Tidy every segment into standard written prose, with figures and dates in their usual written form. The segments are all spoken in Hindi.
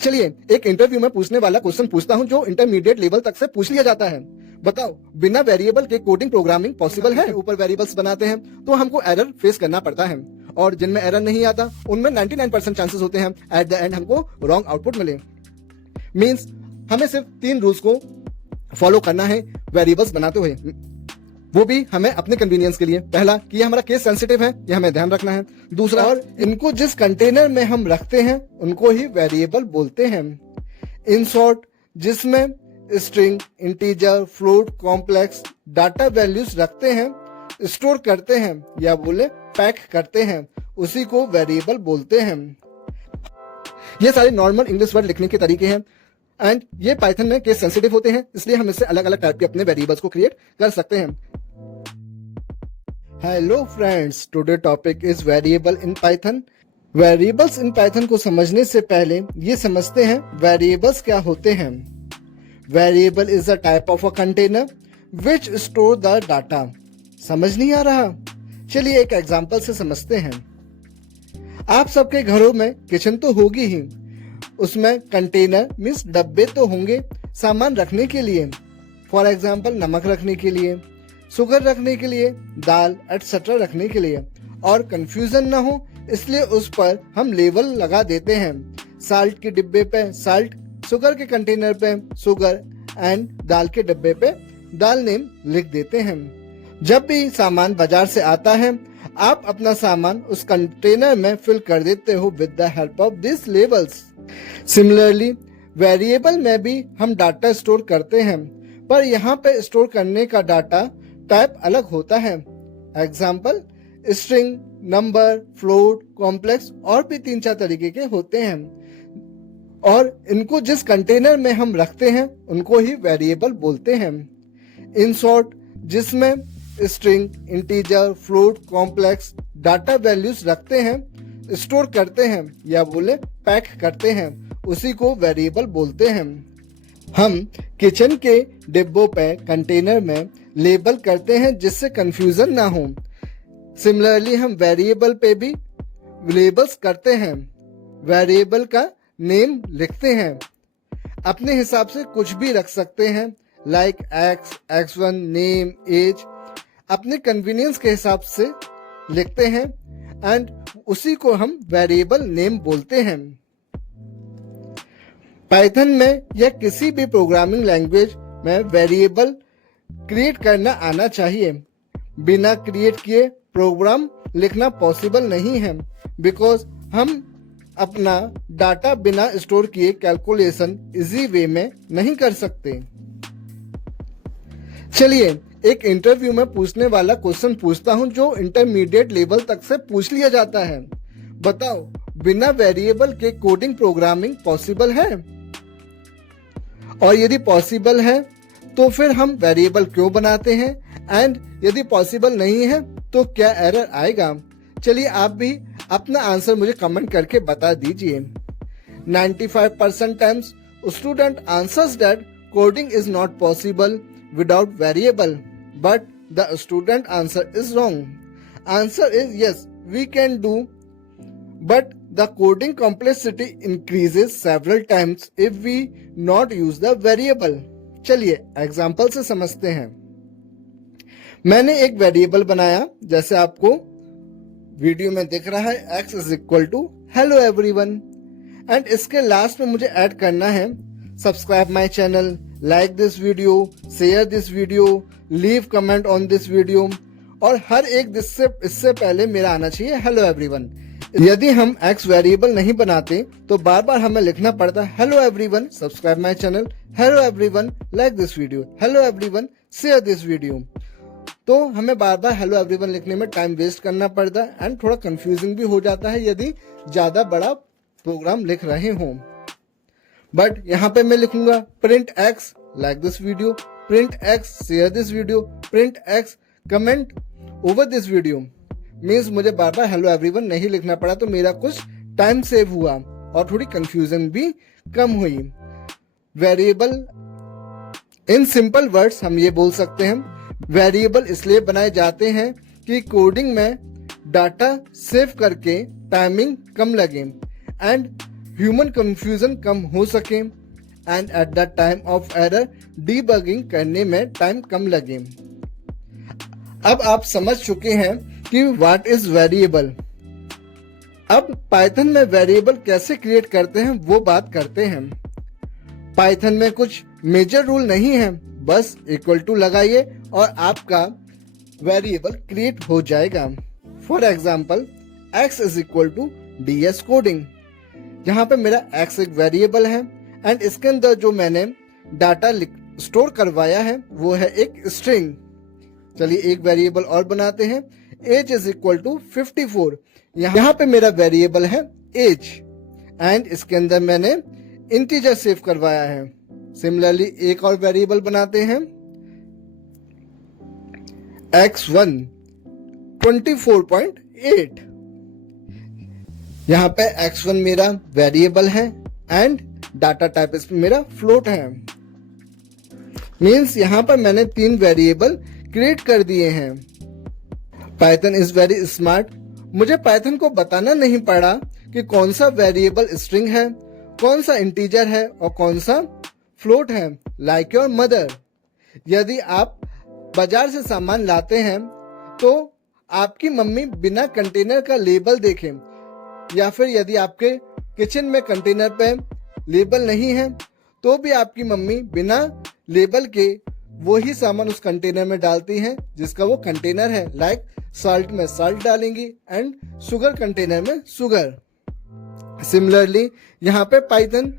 चलिए एक इंटरव्यू में पूछने वाला क्वेश्चन पूछता हूं जो इंटरमीडिएट लेवल तक से पूछ लिया जाता है। बताओ बिना वेरिएबल के कोडिंग प्रोग्रामिंग पॉसिबल है? ऊपर वेरिएबल्स बनाते हैं तो हमको एरर फेस करना पड़ता है और जिनमें एरर नहीं आता उनमें 99% चांसेस होते हैं एट द एंड हमको रॉन्ग आउटपुट मिले। मींस हमें सिर्फ 3 रूल्स को फॉलो करना है वेरिएबल्स बनाते हुए, वो भी हमें अपने कन्वीनियंस के लिए। पहला कि ये हमारा केस सेंसिटिव है, ये हमें ध्यान रखना है। दूसरा, और इनको जिस कंटेनर में हम रखते हैं उनको ही वेरिएबल बोलते हैं। इन शॉर्ट, जिसमें string, integer, float, complex data values रखते हैं, स्टोर करते हैं या बोले पैक करते हैं, उसी को वेरिएबल बोलते हैं। ये सारे नॉर्मल इंग्लिश वर्ड लिखने के तरीके हैं एंड ये पाइथन में केस सेंसिटिव होते हैं, इसलिए हम इससे अलग अलग टाइप के अपने वेरिएबल्स को क्रिएट कर सकते हैं। Hello friends, today topic is variable in Python. Variables in Python को समझने से पहले ये समझते हैं वेरिएबल्स क्या होते हैं। Variable is a type of a container which store the data. समझ नहीं आ रहा? चलिए एक एग्जांपल से समझते हैं। आप सबके घरों में किचन तो होगी ही, उसमें कंटेनर मीन्स डब्बे तो होंगे सामान रखने के लिए। फॉर एग्जाम्पल नमक रखने के लिए, शुगर रखने के लिए, दाल एटसेट्रा रखने के लिए। और कंफ्यूजन ना हो इसलिए उस पर हम लेबल लगा देते हैं। साल्ट के डिब्बे पे साल्ट, शुगर के कंटेनर पे शुगर एंड दाल के डिब्बे पे दाल नेम लिख देते हैं। जब भी सामान बाजार से आता है आप अपना सामान उस कंटेनर में फिल कर देते हो with the help of this labels. Similarly variable में भी हम डाटा स्टोर करते हैं, पर यहाँ पे स्टोर करने का डाटा टाइप अलग होता है। Example string, number, float, complex और भी 3-4 तरीके के होते हैं और इनको जिस कंटेनर में हम रखते हैं उनको ही वेरिएबल बोलते हैं। इन शॉर्ट, जिसमें string, integer, float, complex data values रखते हैं, स्टोर करते हैं या बोले पैक करते हैं, उसी को वेरिएबल बोलते हैं। हम किचन के डिब्बों पे कंटेनर में लेबल करते हैं जिससे कंफ्यूजन ना हो। सिमिलरली हम वेरिएबल पे भी लेबल्स करते हैं, वेरिएबल का नेम लिखते हैं। अपने हिसाब से कुछ भी रख सकते हैं like x, x1, name, age, अपने कन्वीनियंस के हिसाब से लिखते हैं एंड उसी को हम वेरिएबल नेम बोलते हैं। पाइथन में या किसी भी प्रोग्रामिंग लैंग्वेज में वेरिएबल क्रिएट करना आना चाहिए। बिना क्रिएट किए प्रोग्राम लिखना पॉसिबल नहीं है, बिकॉज हम अपना डाटा बिना स्टोर किए कैलकुलेशन इजी वे में नहीं कर सकते। चलिए एक इंटरव्यू में पूछने वाला क्वेश्चन पूछता हूं जो इंटरमीडिएट लेवल तक से पूछ लिया जाता है। बताओ बिना वेरिएबल के कोडिंग प्रोग्रामिंग पॉसिबल है? और यदि पॉसिबल है तो फिर हम वेरिएबल क्यों बनाते हैं एंड यदि पॉसिबल नहीं है तो क्या एरर आएगा? चलिए आप भी अपना आंसर मुझे कमेंट करके बता दीजिए। 95% times student answers that coding is not possible without variable, but the student answer is wrong. Answer is yes, we can do, but the coding complexity increases several times if we not use the variable. चलिए एग्जाम्पल से समझते हैं। मैंने एक वेरिएबल बनाया जैसे आपको वीडियो में दिख रहा है, x is equal to hello everyone, and इसके लास्ट में मुझे ऐड करना है subscribe my channel, like this video, share this video, leave comment on this video, और हर एक इससे पहले मेरा आना चाहिए हेलो एवरीवन। यदि हम x वेरिएबल नहीं बनाते तो बार बार हमें लिखना पड़ता hello everyone subscribe my channel, hello everyone like this video, hello everyone share this video. तो हमें बार बार हेलो एवरीवन लिखने में टाइम वेस्ट करना पड़ता है एंड थोड़ा कंफ्यूजिंग भी हो जाता है यदि ज्यादा बड़ा प्रोग्राम लिख रहे हों। बट यहाँ पे मैं लिखूंगा print x like this video, print x share this video, print x comment over this video. Means मुझे बार बार हेलो एवरीवन नहीं लिखना पड़ा, तो मेरा कुछ टाइम सेव हुआ और थोड़ी कंफ्यूजन भी कम हुई। वेरिएबल इन सिंपल वर्ड्स हम ये बोल सकते हैं वेरिएबल इसलिए बनाए जाते हैं कि कोडिंग में डाटा सेव करके टाइमिंग कम लगे एंड ह्यूमन कंफ्यूजन कम हो सके and at the time of error debugging करने में टाइम कम लगे। अब आप समझ चुके हैं कि व्हाट इज वेरिएबल। अब पाइथन में वेरिएबल कैसे क्रिएट करते हैं वो बात करते हैं। पाइथन में कुछ मेजर रूल नहीं है, बस इक्वल टू लगाइए और आपका वेरिएबल क्रिएट हो जाएगा। For example x is equal to ds coding. यहाँ पे मेरा x एक वेरिएबल है एंड इसके अंदर जो मैंने डाटा स्टोर करवाया है वो है एक स्ट्रिंग। चलिए एक वेरिएबल और बनाते हैं, एज इज इक्वल टू 54। यहाँ पे मेरा वेरिएबल है एज एंड इसके अंदर मैंने इंटीजर सेव करवाया है। सिमिलरली एक और वेरिएबल बनाते हैं, x1 24.8। यहाँ पे x1 मेरा वेरिएबल है एंड डाटा टाइप इसमें मेरा फ्लोट है। मीन्स यहाँ पर मैंने 3 वेरिएबल क्रिएट कर दिए हैं। Python is very smart. मुझे पाइथन को बताना नहीं पड़ा कि कौन सा वेरिएबल स्ट्रिंग है, कौन सा इंटीजर है और कौन सा फ्लोट है। लाइक योर मदर, यदि आप बाजार से सामान लाते हैं तो आपकी मम्मी बिना कंटेनर का लेबल देखें, या फिर यदि आपके किचन में कंटेनर पे लेबल नहीं है तो भी आपकी मम्मी बिना लेबल के वही सामान उस कंटेनर में डालती हैं जिसका वो कंटेनर है। लाइक साल्ट में साल्ट डालेंगी एंड शुगर कंटेनर में शुगर। सिमिलरली यहाँ पे पाइथन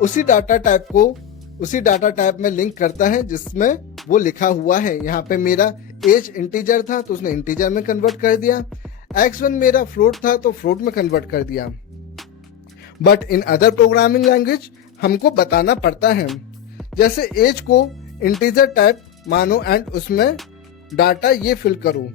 उसी डाटा टाइप में लिंक करता है जिसमें वो लिखा हुआ है। यहाँ पे मेरा एज इंटीजर था तो उसने इंटीजर में कन्वर्ट कर दिया, x1 मेरा फ्लोट था तो फ्लोट में कन्वर्ट कर दिया। But in other programming language हमको बताना पड़ता है, जैसे एज को इंटीजर टाइप मानो एंड उसमें डाटा ये फिल करो,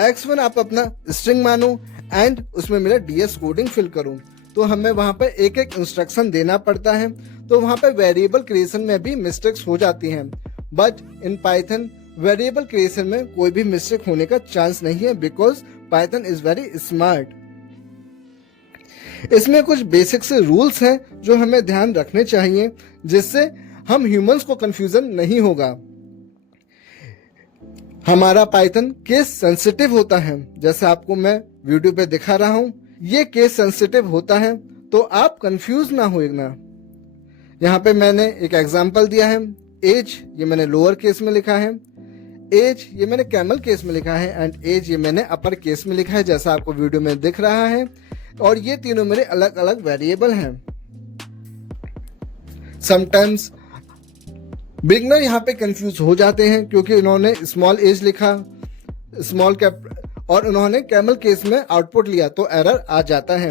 x1 आप अपना स्ट्रिंग मानो एंड उसमें मेरा ds कोडिंग फिल करूं, तो हमें वहां पे एक एक इंस्ट्रक्शन देना पड़ता है। तो वहां पे वेरिएबल क्रिएशन में भी मिस्टेक्स हो जाती हैं, but in Python variable creation में कोई भी मिस्टेक होने का चांस नहीं है, because Python is very smart. इसमें कुछ बेसिक से रूल्स हैं जो हमें ध्यान रखने चाहिए, जिससे हम ह्यूमंस को कंफ्यूजन नहीं होगा। हमारा पाइथन केस सेंसिटिव होता है, जैसे आपको मैं वीडियो पे दिखा रहा हूं, ये केस सेंसिटिव होता है तो आप कंफ्यूज ना होना। यहाँ पे मैंने एक एग्जांपल दिया है, एज ये मैंने लोअर केस में लिखा है, एज ये मैंने कैमल केस में लिखा है एंड एज ये मैंने अपर केस में लिखा है, जैसा आपको वीडियो में दिख रहा है। और ये तीनों मेरे अलग अलग वेरिएबल हैं। समटाइम्स बिगनर यहाँ पे कंफ्यूज हो जाते हैं क्योंकि उन्होंने स्मॉल एज लिखा, स्मॉल कैप और उन्होंने कैमल केस में आउटपुट लिया तो एरर आ जाता है।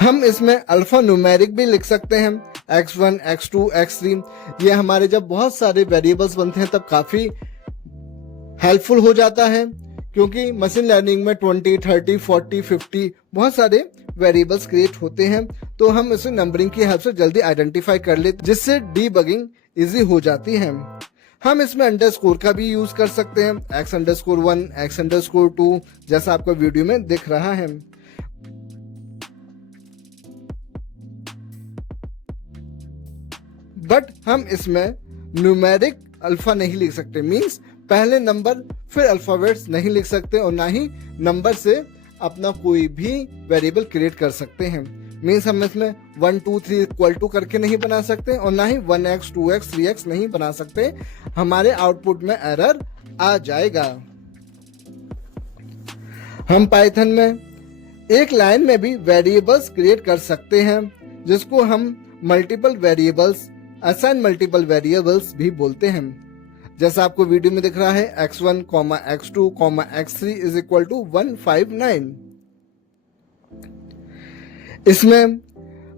हम इसमें अल्फा न्यूमेरिक भी लिख सकते हैं, x1, x2, x3। ये हमारे जब बहुत सारे वेरिएबल्स बनते हैं तब काफी हेल्पफुल हो जाता है, क्योंकि मशीन लर्निंग में 20, 30, 40, 50 बहुत सारे वेरिएबल्स क्रिएट होते हैं, तो हम इसे नंबरिंग की हेल्प से जल्दी आइडेंटिफाई कर लेते, जिससे डीबगिंग इजी हो जाती है। हम इसमें अंडरस्कोर का भी यूज कर सकते हैं, x_1, x_2, जैसा आपको वीडियो में दिख रहा है। बट हम इसमें न्यूमेरिक अल्फा नहीं लिख सकते, मींस पहले नंबर फिर अल्फाबेट्स नहीं लिख सकते और ना ही नंबर से अपना कोई भी वेरिएबल क्रिएट कर सकते हैं। मींस हम इसमें 1, 2, 3 इक्वल टू करके नहीं बना सकते और ना ही 1x, 2x, 3x नहीं बना सकते, हमारे आउटपुट में एरर आ जाएगा। हम पाइथन में एक लाइन में भी वेरिएबल्स क्रिएट कर सकते हैं, जिसको हम multiple variables, assign multiple variables भी बोलते हैं। जैसा आपको वीडियो में दिख रहा है, x1, x2, x3 is equal to 159। इसमें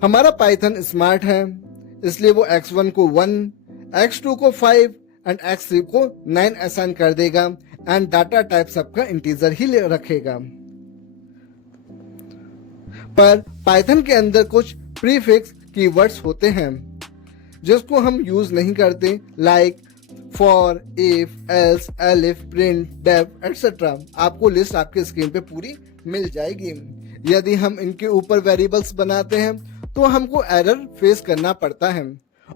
हमारा पाइथन स्मार्ट है, इसलिए वो x1 को 1, x2 को 5 एंड x3 को 9 असाइन कर देगा एंड डाटा टाइप सबका इंटीजर ही रखेगा। पर पाइथन के अंदर कुछ प्रीफिक्स कीवर्ड्स होते हैं जिसको हम यूज नहीं करते, like for, if, else, elif, print, def etcetera. आपको लिस्ट आपके स्क्रीन पे पूरी मिल जाएगी। यदि हम इनके ऊपर वेरिएबल्स बनाते हैं तो हमको एरर फेस करना पड़ता है,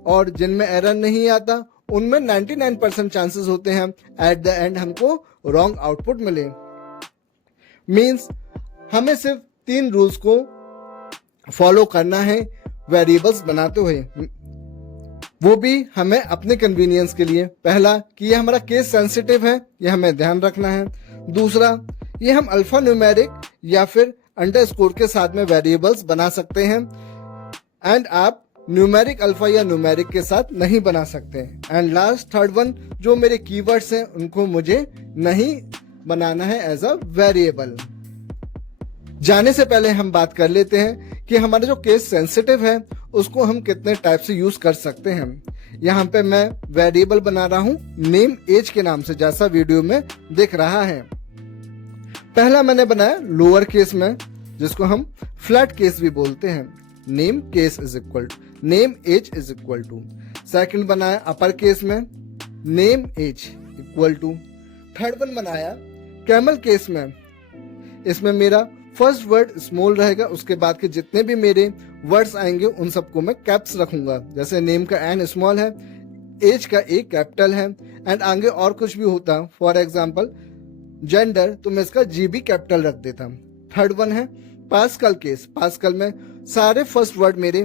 और जिनमें एरर नहीं आता उनमें 99% चांसेस होते हैं एट द एंड हमको रॉन्ग आउटपुट मिले। मीन्स हमें सिर्फ 3 रूल्स को फॉलो करना है वेरिएबल्स बनाते हुए, वो भी हमें अपने कन्वीनियंस के लिए। पहला कि ये हमारा केस सेंसिटिव है, ये हमें ध्यान रखना है। दूसरा, ये हम अल्फा न्यूमेरिक या फिर अंडरस्कोर के साथ में वेरिएबल्स बना सकते हैं, एंड आप न्यूमेरिक अल्फा या न्यूमेरिक के साथ नहीं बना सकते। एंड लास्ट थर्ड वन, जो मेरे कीवर्ड्स हैं उनको मुझे नहीं बनाना है एज अ वेरिएबल। जाने से पहले हम बात कर लेते हैं कि हमारा जो केस सेंसिटिव है उसको हम कितने टाइप से यूज कर सकते हैं। यहाँ पे मैं वेरिएबल बना रहा हूँ नेम एज के नाम से, जैसा वीडियो में दिख रहा है। पहला मैंने बनाया लोअर केस में, जिसको हम फ्लैट केस भी बोलते हैं। Name case is equal to name age is equal to. Second बनाया अपर केस में, name age equal to. Third one बनाया कैमल केस में, इसमें मेरा फर्स्ट वर्ड स्मॉल रहेगा, उसके बाद के जितने भी मेरे वर्ड्स आएंगे उन सबको मैं कैप्स रखूंगा। जैसे नेम का एन स्मॉल है, एज का ए कैपिटल है, एंड आगे और कुछ भी होता, फॉर एग्जाम्पल जेंडर, तो मैं इसका जी भी कैपिटल रख देता। थर्ड वन है पास्कल केस। पास्कल में सारे फर्स्ट वर्ड मेरे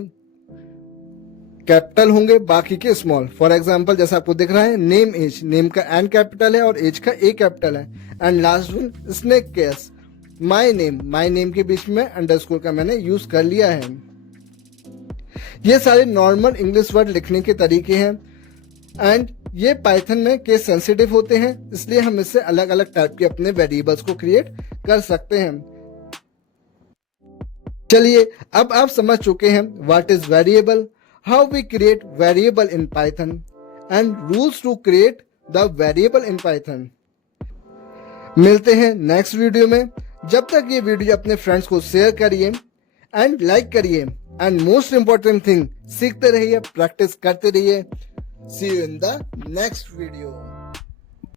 कैपिटल होंगे, बाकी के स्मॉल। फॉर एग्जाम्पल जैसा आपको दिख रहा है नेम एज, नेम का एन कैपिटल है और एज का ए कैपिटल है। And last one snake case, my name के बीच में अंडरस्कोर का मैंने यूज कर लिया है। ये सारे नॉर्मल इंग्लिश वर्ड लिखने के तरीके हैं, एंड ये पाइथन में केस सेंसिटिव होते हैं, इसलिए हम इससे अलग अलग टाइप के अपने वेरिएबल्स को क्रिएट कर सकते हैं। चलिए, अब आप समझ चुके हैं what is variable, how we create variable in Python, and rules to create the variable in Python. मिलते हैं नेक्स्ट वीडियो में। जब तक ये वीडियो अपने फ्रेंड्स को शेयर करिए एंड लाइक करिए, एंड मोस्ट इंपॉर्टेंट थिंग, सीखते रहिए, प्रैक्टिस करते रहिए। See you in the next video.